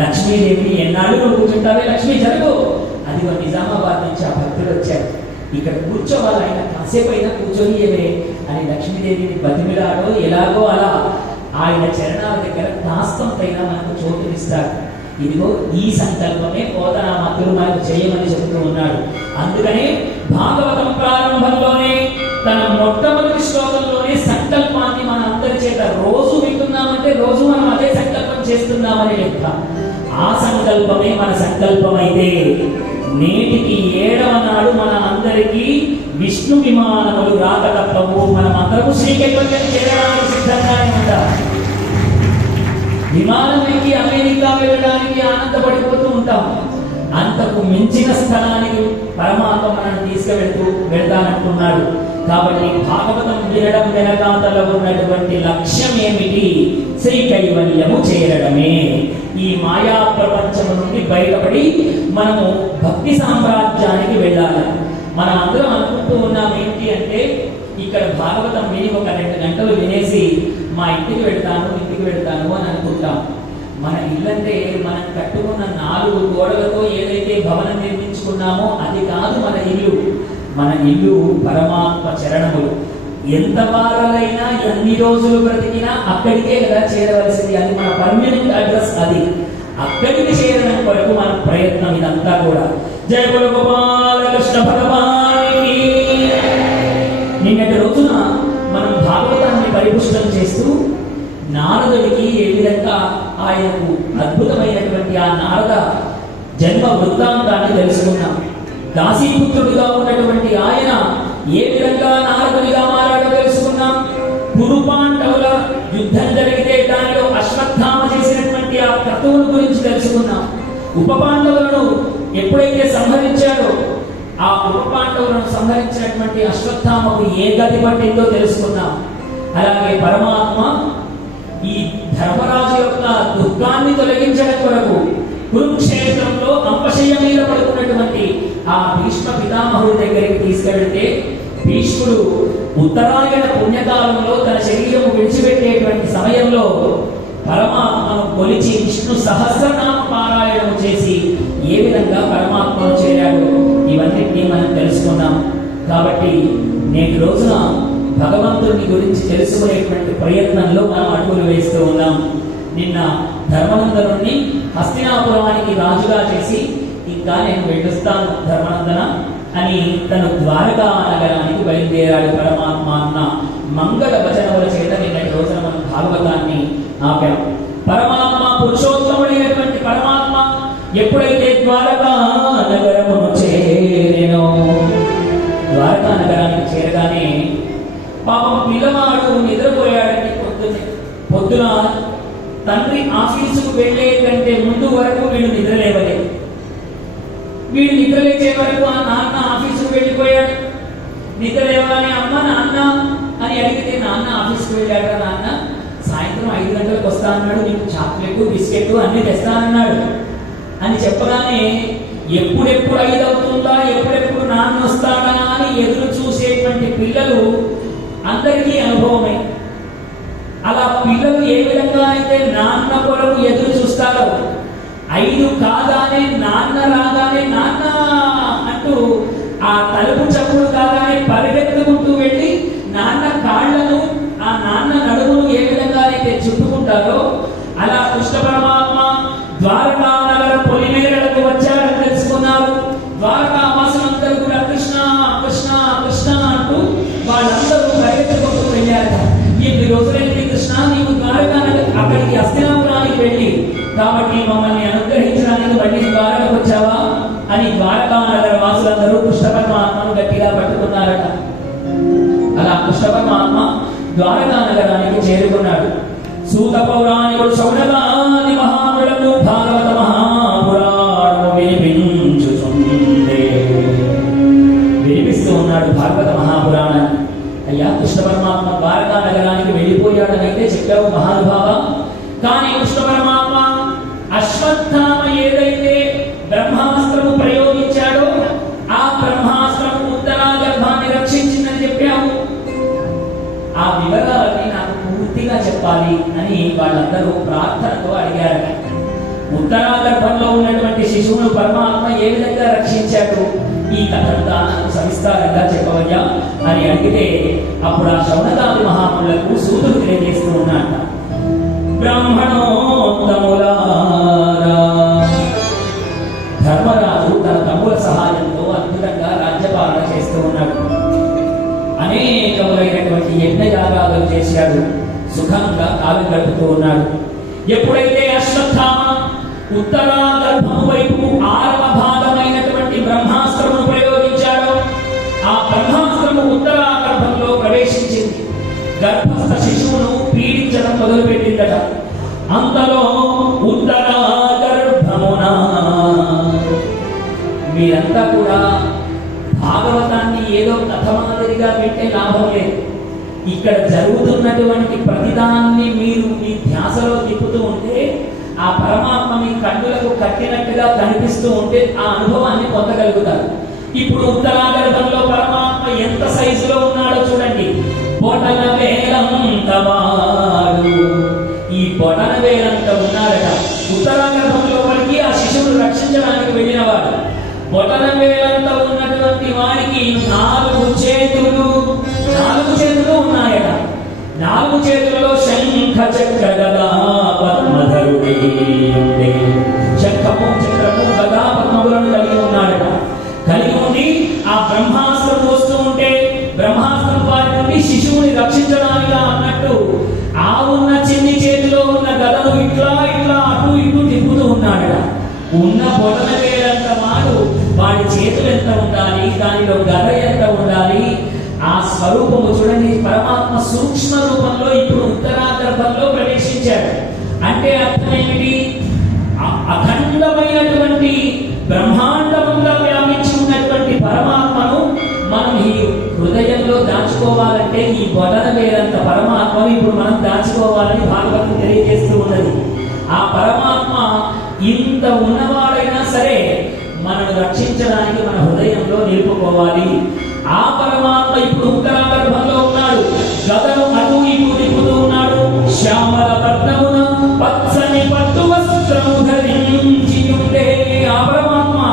లక్ష్మీదేవి ఎన్నాళ్ళు నువ్వు కూర్చుంటావే లక్ష్మి జరుగు. అదిగో నిజామాబాద్ నుంచి ఆ భక్తులు వచ్చారు, ఇక్కడ కూర్చోవాలి, ఆయన కాసేపు అయినా కూర్చొనియవే అని లక్ష్మీదేవిని బతిమిలాడో ఎలాగో అలా ఆయన చరణాల దగ్గర కాస్తంతైనా మనకు చోటునిస్తాడు. ఇదిగో ఈ సంకల్పమే పోతనామాత్రుడు మనకు చేయమని చెబుతూ ఉన్నాడు. అందుకనే భాగవతం ప్రారంభంలోనే తన మొట్టమొదటి శ్లోకంలోనే సంకల్పాన్ని మన అందరి చేత రోజు వింటున్నామంటే రోజు మనం అదే సంకల్పం చేస్తున్నామని లెక్క. ఆ సంకల్పమే మన సంకల్పం అయితే నేటికి 7వ నాడు మన అందరికీ విష్ణు విమానములు రాక తప్పవు. మనం అందరూ శ్రీకైవల్యం చేరడానికి సిద్ధంగానే ఉంటాం. విమానం ఎక్కి అమెరికా వెళ్ళడానికి ఆనందపడిపోతూ ఉంటాం. అంతకు మించిన స్థలానికి పరమాత్మ మనల్ని వెళ్తానంటున్నాడు. కాబట్టి భాగవతం వినడం వెనకాతల ఉన్నటువంటి లక్ష్యం ఏమిటి? శ్రీ కైవల్యము చేరడమే. ఈ మాయా ప్రపంచం నుండి బయటపడి మనము భక్తి సామ్రాజ్యానికి వెళ్ళాలి. మనం అందరం అనుకుంటూ ఉన్నాం ఏంటి అంటే, ఇక్కడ భాగవతం విని ఒక 2 గంటలు వినేసి మా ఇంటికి వెళ్తాను అని అనుకుంటాం. మన ఇల్లంటే మనం కట్టుకున్న 4 గోడలతో ఏదైతే భవనం నిర్మించుకున్నామో అది కాదు మన ఇల్లు. మన ఇల్లు పరమాత్మ చరణములు. ఎంత వారాలైనా ఎన్ని రోజులు బ్రతికినా అక్కడికే కదా చేరవలసింది. అది మన పర్మనెంట్ అడ్రస్. అది అక్కడికి చేరడం కొరకు మన ప్రయత్నం ఇదంతా కూడా. జయ గురు గోపాల కృష్ణ భగవానికి. నిన్నటి రోజున మనం భాగవతాన్ని పరిపుష్టం చేస్తూ నారదుడికి ఏ విధంగా ఆయనకు అద్భుతమైనటువంటి ఆ నారద జన్మ వృత్తాంతాన్ని తెలుసుకున్నాం. దాసీపుత్రుడిగా ఉన్నటువంటి ఆయన ఏ విధంగా నారదుడిగా మారాడో తెలుసుకున్నాం. కురు పాండవుల యుద్ధం జరిగితే దానిలో అశ్వత్థామ చేసినటువంటి ఆ క్రతువుల గురించి తెలుసుకున్నాం. ఉప పాండవులను ఎప్పుడైతే సంహరించాడో ఆ ఉప పాండవులను సంహరించినటువంటి అశ్వత్థామకు ఏ గతి పట్టిందో తెలుసుకున్నాం. అలాగే పరమాత్మ ఈ ధర్మరాజు యొక్క దుఃఖాన్ని తొలగించడం కొరకు కురుక్షేత్రంలో అంపశయ్య మీద పడుకున్నటువంటి ఆ భీష్మ పితామహుడి దగ్గరికి తీసుకెళ్తే భీష్ముడు ఉత్తరాయణ పుణ్యకాలంలో తన శరీరము విడిచిపెట్టేటువంటి సమయంలో పరమాత్మను కొలిచి విష్ణు సహస్రనామ పారాయణం చేసి ఏ విధంగా పరమాత్మను చేరాడు ఇవన్నిటినీ మనం తెలుసుకున్నాం. కాబట్టి నేటి రోజున భగవంతుని గురించి తెలుసుకునేటువంటి ప్రయత్నంలో మనం అడుగులు వేస్తూ ఉన్నాం. నిన్న ధర్మనందనుడిని హస్తినాపురానికి రాజుగా చేసి ఇంకా నేను వెళ్ళొస్తాను ధర్మనందన అని తను ద్వారకా నగరానికి బయలుదేరాడు పరమాత్మ అన్న మంగళ వచనముల చేత నిన్నటి రోజున మనం భాగవతాన్ని ఆపాం. పరమాత్మ పురుషోత్తముడైనటువంటి పరమాత్మ ఎప్పుడైతే ద్వారకా నగరమును చేరెనో, ద్వారకా నగరానికి చేరగానే పాపం పిల్లవాడు నిద్రపోయాడని పొద్దున తండ్రి ఆఫీసుకు వెళ్లే కంటే ముందు వరకు వీడు నిద్రలేవలేదు. వీడు నిద్రలేచే వరకు ఆ నాన్న ఆఫీసుకు వెళ్ళిపోయాడు. నిద్రలేవగానే అమ్మ నాన్న అని అడిగితే నాన్న ఆఫీసుకు వెళ్ళాడు. నాన్న సాయంత్రం 5 గంటలకు వస్తా అన్నాడు, నీకు చాక్లెట్ బిస్కెట్ అన్ని తెస్తానన్నాడు అని చెప్పగానే ఎప్పుడెప్పుడు 5 అవుతుందా, ఎప్పుడెప్పుడు నాన్న వస్తాడా అని ఎదురు చూసేటువంటి పిల్లలు అందరికీ అనుభవమే. అలా పిల్లలు ఏ విధంగా అయితే నాన్న కొరకు ఎదురు చూస్తారో 5 కాగానే నాన్న రాగానే నాన్న అంటూ ఆ తలుపు చప్పుడు కాగానే పరిగెత్తుకుంటూ వెళ్ళి నాన్న కాళ్లను ఆ నాన్న నడుమును ఏ విధంగా అయితే చుట్టుకుంటారో అలా కృష్ణ పరమాత్మ ద్వారకా నగర పొలిమేరలకు వచ్చారని తెలుసుకున్నారు. ద్వారకా వాసులందరూ కూడా కృష్ణ కృష్ణ కృష్ణ అంటూ వాళ్ళందరూ పరిగెత్తుకుంటూ వెళ్ళారు. ఈ రోజులైతే కృష్ణ నీవు ద్వారకా నగర్ అక్కడికి హస్తినాపురానికి వెళ్ళి కాబట్టి మమ్మల్ని అనుగ్రహించడానికి మళ్ళీ ద్వారకకు వచ్చావా అని ద్వారకా నగర వాసులందరూ కృష్ణ పరమాత్మను గట్టిగా పట్టుకున్నారట. అలా కృష్ణ పరమాత్మ ద్వారకా నగరానికి చేరుకున్నాడు. సూత పౌరాణికుడు శౌనకాది మహాములను భాగవత మహాపురాణము వినిపిస్తూ ఉన్నాడు భాగవత మహాపురాణాన్ని. అయ్యా కృష్ణ పరమాత్మ ద్వారకా నగరానికి వెళ్ళిపోయాడని అయితే చెప్పావు మహానుభావ. కానీ కృష్ణ పరమాత్మ అశ్వత్థామ ఏదైతే బ్రహ్మాస్త్రము ప్రయోగించాడో ఆ బ్రహ్మాస్త్రము ఉత్తరా గర్భాన్ని రక్షించిందని చెప్పాము. ఆ వివరాలన్నీ నాకు పూర్తిగా చెప్పాలి అని వాళ్ళందరూ ప్రార్థనతో అడిగారు. ఉత్తరాగర్భంలో ఉన్నటువంటి శిశువును పరమాత్మ ఏ విధంగా రక్షించాడు, ఈ కథంతా నాకు సవిస్తారంగా చెప్పవయ్యా అని అడిగితే అప్పుడు ఆ శౌనకాది మహాములకు సూతుడు తెలియజేస్తూ ఉన్నట్ట. బ్రాహ్మణోత్తములారా, ధర్మరాజు తన తమ్ముల సహాయంతో అద్భుతంగా రాజ్యపాలన చేస్తూ ఉన్నాడు. అనేకములైనటువంటి యజ్ఞయాగాలు చేశాడు. సుఖంగా కాలం గడుపుతూ ఉన్నాడు. ఎప్పుడైతే అశ్వత్థామ ఉత్తరాగర్భం వైపు 6వ భాగమైనటువంటి బ్రహ్మాస్త్రమును ప్రయోగించాడో, ఆ బ్రహ్మాస్త్రము ఉత్తరాగర్భంలో ప్రవేశించింది. గర్భస్థ శిశువును పీడించడం మొదలుపెట్టిందట. అంతలో ఉత్తరాగర్భమున, మీరంతా కూడా భాగవతాన్ని ఏదో కథ మాదిరిగా పెట్టే లాభం లేదు. ఇక్కడ జరుగుతున్నటువంటి ప్రతిదాన్ని మీరు మీ ధ్యాసలో తిప్పుతూ ఉంటే, ఆ పరమాత్మ మీ కన్నులకు కట్టినట్టుగా కనిపిస్తూ ఉంటే ఆ అనుభవాన్ని పొందగలుగుతారు. ఇప్పుడు ఉత్తరాగర్భంలో పరమాత్మ ఎంత సైజులో ఉన్నాడో చూడండి. బొటన వేలంత వాడు, ఈ బొటన వేలంత ఉన్నాడట. ఉత్తరాగర్భంలో మనకి ఆ శిశువును రక్షించడానికి వెళ్ళిన వాడు. బొటన వేలంత ఉన్నటువంటి వారికి 4 చేతులు ఉన్నాయట. 4 చేతులలో శంఖ చక్ర గదా పద్మధరుడే, శంఖము చక్రము గదా పద్మములను కలిగి ఉన్నాడట. కలిగి ఉండి ఆ బ్రహ్మాస్త్రం వస్తూ ఉంటే బ్రహ్మాస్త్రం వారి నుండి శిశువుని రక్షించడానికి అన్నట్టు ఆ ఉన్న చిన్ని చేతిలో ఉన్న గదను ఇట్లా అటు ఇటు తిప్పుతూ ఉన్నాడట. ఉన్న బొటన వేలంత వాడు, వాడి చేతులు ఎంత ఉండాలి, దానిలో గద ఎంత ఉండాలి, ఆ స్వరూపము చూడండి. పరమాత్మ సూక్ష్మ రూపంలో ఇప్పుడు ఉత్తరాగర్భంలో ప్రవేశించాడు. అంటే అర్థం ఏమిటి? అఖండమైనటువంటి బ్రహ్మాండంగా వ్యాపించి ఉన్నటువంటి పరమాత్మను మనం ఈ హృదయంలో దాచుకోవాలంటే ఈ బొటన వేలంత పరమాత్మను ఇప్పుడు మనం దాచుకోవాలని భాగవతం తెలియజేస్తూ ఉన్నది. ఆ పరమాత్మ ఇంత ఉన్నవాడైనా సరే మనను రక్షించడానికి మన హృదయంలో నిలుపుకోవాలి. ఆ పరమాత్మ ఇప్పుడు ఉత్తరాగర్భంలో ఉన్న